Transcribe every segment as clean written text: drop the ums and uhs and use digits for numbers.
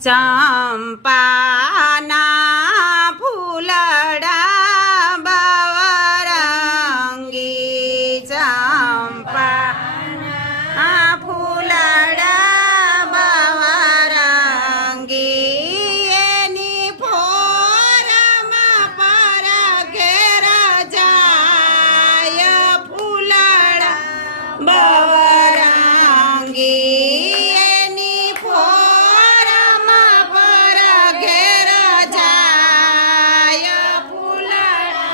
ચંપાના ફૂલડા બવરંગી ચંપાના ફૂલડા બવરંગી એની ફોરમાં પર ઘેર જાય ફૂલડા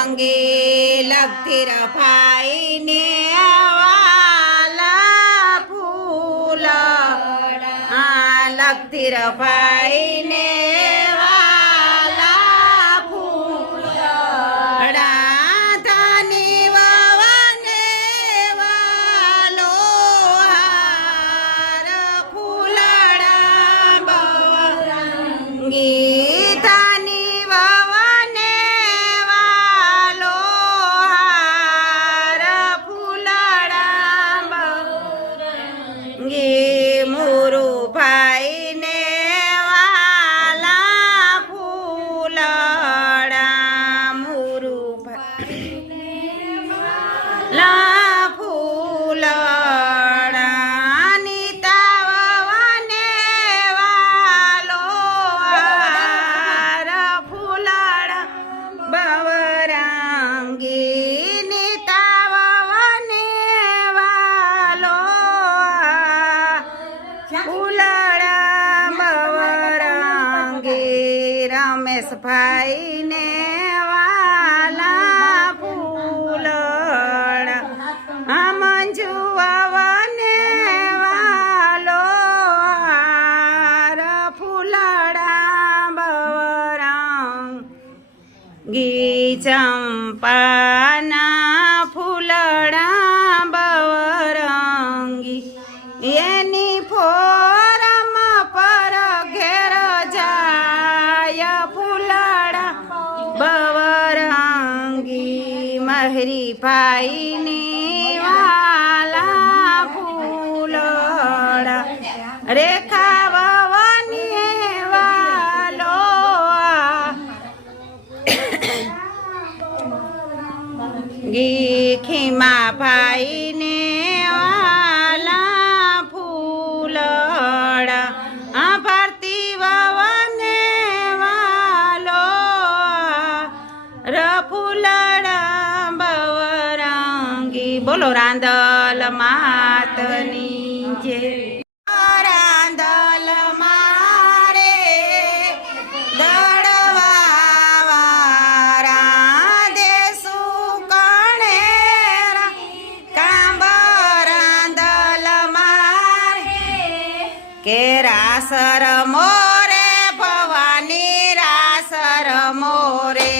બવરંગી લગતી રફાઈને વાલા ફૂલ લગતી રફાઈને વાલા ફૂલ રાધાની વવને વાલો હાર ફૂલડા બવરંગી મોરું ભાઈને વાલા ફૂલડા મોરું લા ફૂલડા નીતાવને વાલો હાર ફૂલડા બવરંગી નીતાવને વાલો ફૂલડા બવરંગી રમેશભાઈને વાલા ફૂલડા મંજુ વવને વાલો હાર ફૂલડા બવરંગી ચંપાના ફૂલડા બવરંગી એની ફોરમ પર ઘેર જાય ફૂલડા બવરંગી મહરી ભાઈની વાલા ફૂલડા રેખા વવની વાલો ખીમા ભાઈને ભરતી વવને વાલો ફૂલડા બવરંગી બોલો રાંદલ માતની જે રાંદલ મારે દળવાવાળા દેશું કણેરા કાંબ રાંદલ મારે કે રાસર મોરે ભવાની રાસર મોરે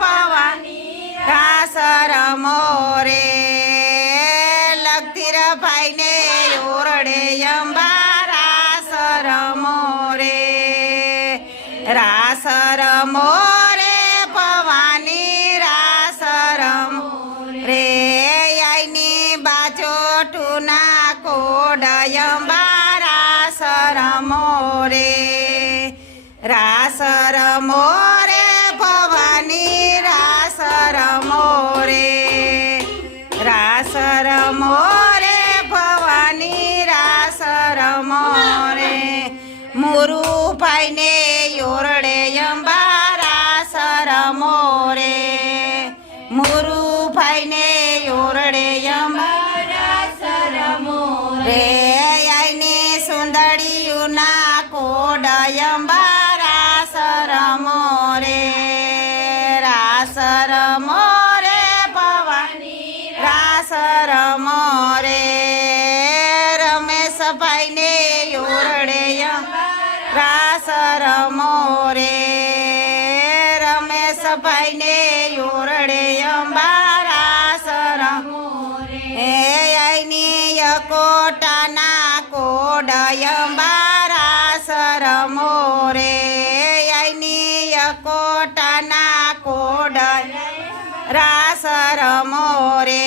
ભવાની રાસર મોરે લગતી રફાઈને ઓરડે અંબા રાસર મોરે ભવાની રાસર મોરે આઈની બાજો ટુના કોડયંબા રાસર મોરે ભવાની રાસર મોરે ભવાની રાસર મોરે મોરું ભાઈને યોરડે અંબા રાસર મોરે મોરું ભાઈને યોરડે અંબા રાસર મોરે આઈને સુંદડીયુના કોડયંબા રાસર મોરે ભવાની રાસર મોરે રમેશભાઈને યોરડે રાસર મોરે રમેશભાઈને યોરડે અંબા રાસર મોરે આઈની કોટાના કોડયંબા રાસર મોરે આઈની કોટાના કોડ રાસર મોરે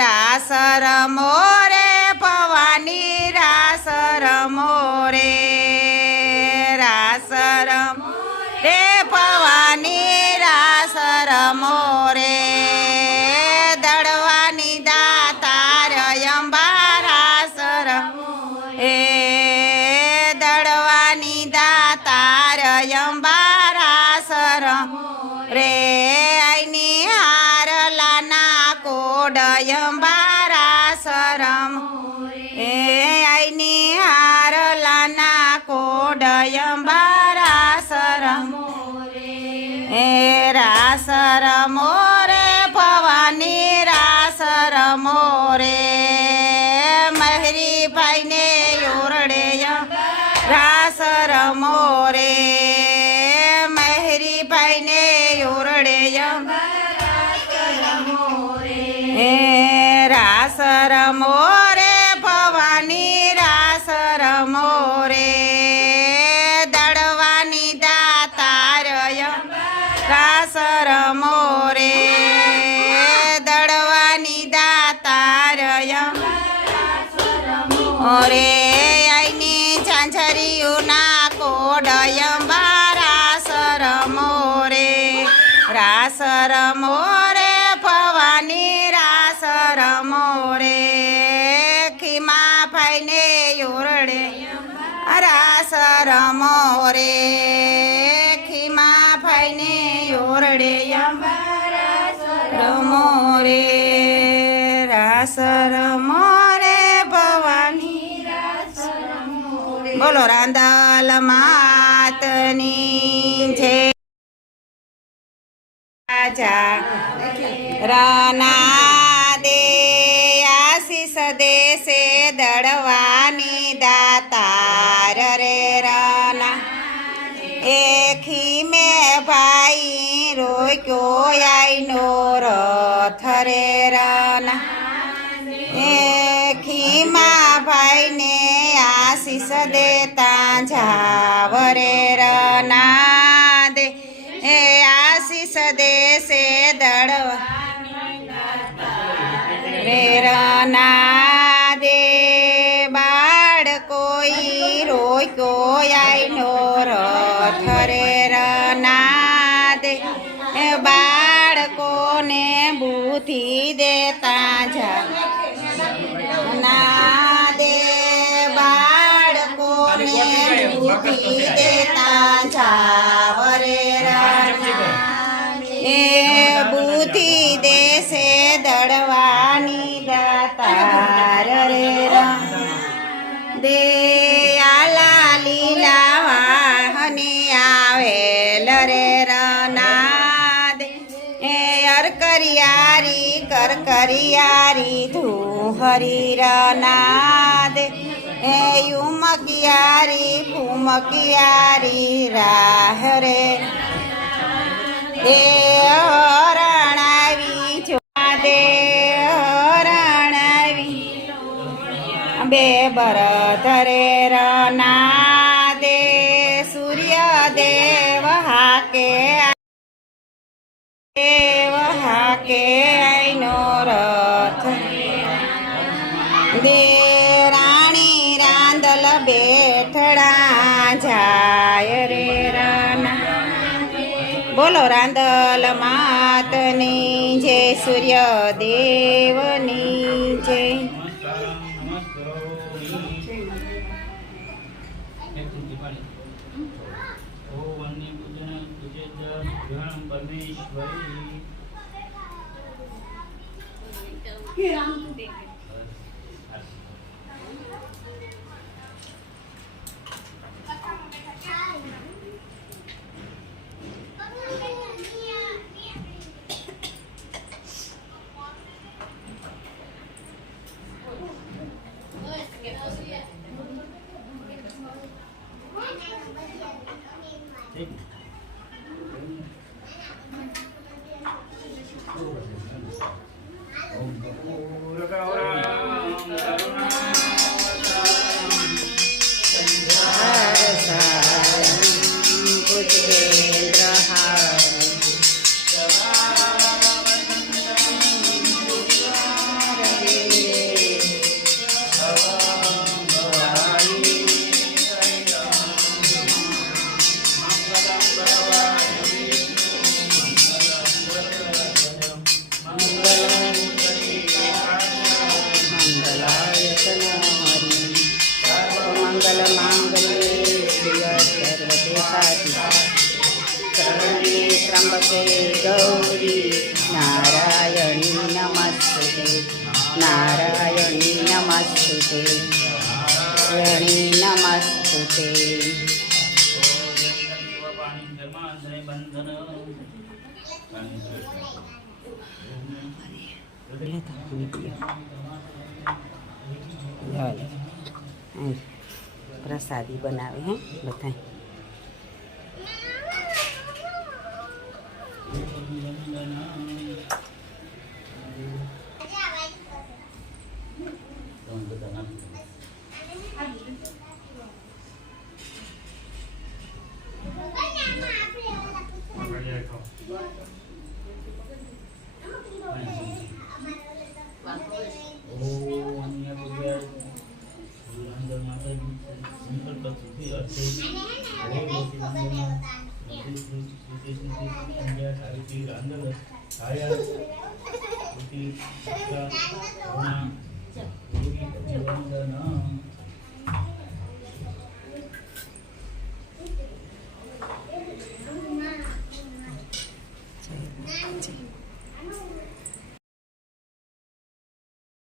રાસ રમો રે ભવાની રાસ રમો રે રાસ રમો રે ભવાની રાસ રમો રે દડવાની દાતાર અંબા રાસ રમો એ દડવાની દાતાર અંબા રાસ રમો રે આઈની હારલાના કોડ અંબા રાસ રમો એ આઈની હારલાના કોડ અંબા રાસ રમો એ રાસ રમો રે ભવાની રાસ રમો રે મહેરી ભાઈને યોરડે રાસ રમો રે મહેરી ભાઈને યોરડે એ રાસ રમો રે ભવાની રાસ રમો રે દડવાની દાતાર રાસ રમો રે દડવાની દાતાર રે આઈની ઝાંઝરીઓના કોડ અંબા રાસ રમો રે રાસ રમો રે ભવાની રાસ રમો રે ખીમા ભાઈને યોરડે રાસ રમો રે ખીમા ભાઈને યોરડે રમો રે રાસ રમો રે ભવાની બોલો રાંદલ માતની જય રના દે આશીષ દેશે દડવાની દાતાર રે રના એખી મેં ભાઈ રોક્યો આઈનો રથ રે રના એખીમાં ભાઈને આશીષ દેતા જાવ રે રના દે એ આશીષ દેશે દડવા રે રના દે બાળકોઈ રોક્યો આઈનો રથ રે રના દે એ બાળકોને બુદ્ધિ દેતા જા ના દે બાળકોને બુદ્ધિ દેતા જાવ રે એ બુદ્ધિ દેશે દડવાની દાતાર રે દે આલા લીલા વાહને આવેલ રે રના દે એ અરકરિયારી કરકરિયારી ધૂહરી રના દે એ યુમકિયારી ફૂમકિયારી રાહ રે દે હરણાવી જોવા દે હરણાવી બે બરદ રે રના દે સૂર્યદેવ હાકે દેવ હાકે આઈનો રથ દે રાણી રાંદલ બેઠડા જાય રે રના બોલો રાંદલ માતની જય સૂર્યદેવની જય Ahora નારાયણી નમસ્તુતે નારાયણી નમસ્તુતે પ્રસાદી બનાવે હે બધા Saya